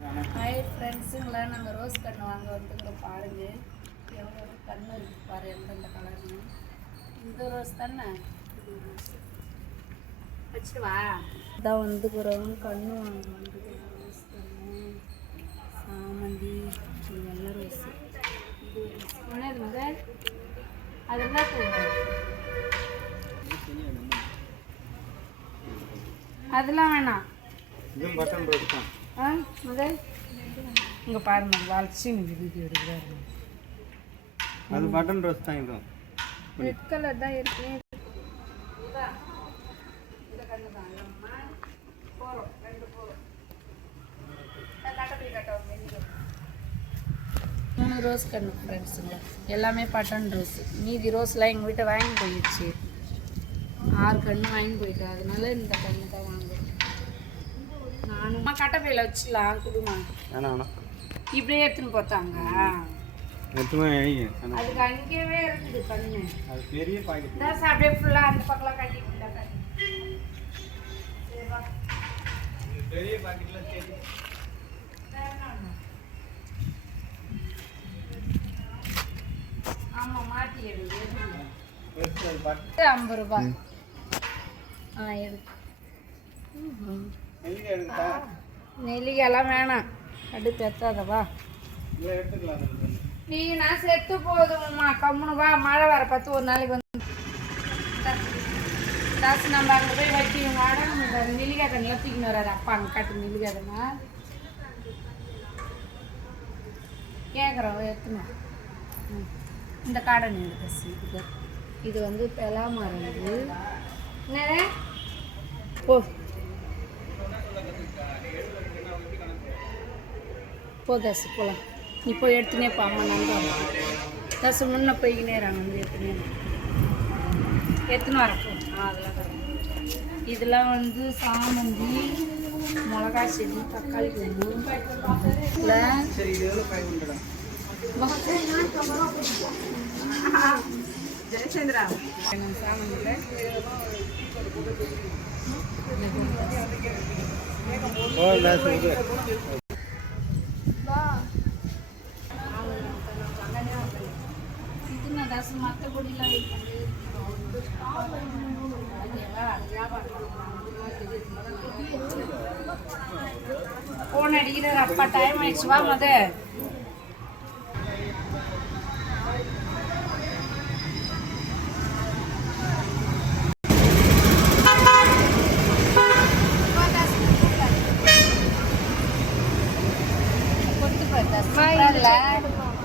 Hi ஃப்ரெண்ட்ஸுங்களா, நாங்கள் rose கன்று வாங்க வந்துக்கிறோம். பாருங்கள் எவ்வளோ கன்று இருக்குது பாரு, எந்தெந்த கலர்னு. இந்த ரோஸ் தானே வச்சுவா இதான் வந்துக்கிறோம். கன்று வாங்க வந்துக்கிறோம். ரோஸ் கன்று, சாமந்தி, வெள்ளை ரோஸ். இது ஒன்றாது மகள், அதெல்லாம் அதெல்லாம் வேணாம். முதல் இங்கே பாருங்க, வளர்ச்சி வீடியோ எடுக்கிறாரு. அது பட்டன் ரோஸ் தான். இது ரெட் கலர் தான் இருக்கு. மூணு ரோஸ் கன்று ஃப்ரெண்ட்ஸுங்க, எல்லாமே பட்டன் ரோஸ். மீதி ரோஸ்லாம் எங்கள் வீட்டை வாங்கி போயிடுச்சு. 6 கன்று வாங்கி போயிட்டோம். அதனால இந்த கன்று தான் வாங்குறோம். நானும் கட்டப்பையில் வச்சுலாம் குடுமா இப்படியே எடுத்துன்னு போத்தாங்க. அதுக்கு அங்கேயே இருக்குது கண்ணு. அது பெரிய பாக்கெட் தான் அப்படியே ஃபுல்லாக அந்த பக்கம்லாம் கட்டி பெரிய பாக்கெட்ல சரி. ஆமாம், மாட்டி எடுத்து 50 ரூபாய். எடுத்து நெல்லிக்காயெல்லாம் வேணாம், அடுப்பு எத்தாதவா. நீ நான் செத்து போதும்மா, கம்முனு வா. மழை வர பார்த்து ஒரு நாளைக்கு வந்து காசு நம்ம அங்கே போய் வைக்கணும். வாட நெல்லிக்காய் தண்ணியெல்லாம் தூக்கின்னு வராது. அப்பா அங்கே காட்டு நெல்லிக்காய் தானே கேட்குறோம், எத்தணும். இந்த காடன் எடுத்து இது வந்து பெலா மரம். இது என்ன போ தசு போகலாம். நீ போய் எடுத்துனே பாம்மா. நாங்கள் தசு முன்னே போய்கினேறாங்க வந்து எடுத்துன்னு வரப்போ. அதெல்லாம் இதெல்லாம் வந்து சாமந்தி, மிளகா செடி, தக்காளி கொண்டு இல்லை ஜெயச்சந்திரா சாமந்தியில் தசு மற்ற கொடியெல்லாம் போன் அடிக்கிறார். அப்பா டைம் ஆயிடுச்சு, வா மத.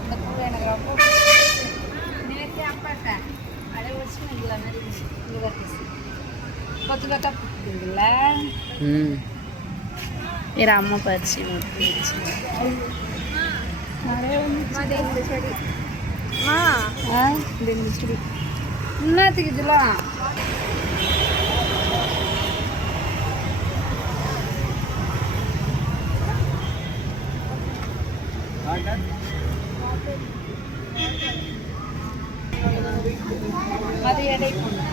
இந்த பூ எனக்கு ரொம்ப நேற்று அப்பாட்டேன். அதே வச்சு இல்லை மாதிரி கொத்து கொத்தா பூக்குதுல்ல. வேற அம்மா பறிச்சு ஊற்றிச்சு நிறைய வந்து இந்த செடி. இந்த செடி இன்னத்துக்கு இதெல்லாம் அது எடை போடணும்.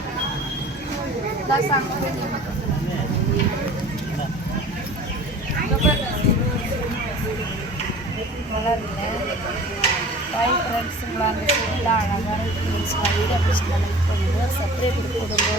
பாய் ஃப்ரெண்ட்ஸுங்களா, அந்த செடியெலாம் அழகாக வீடியோ பிடிச்சி லைக் பண்ணுங்க, சப்ஸ்கிரைப் கொடுங்க.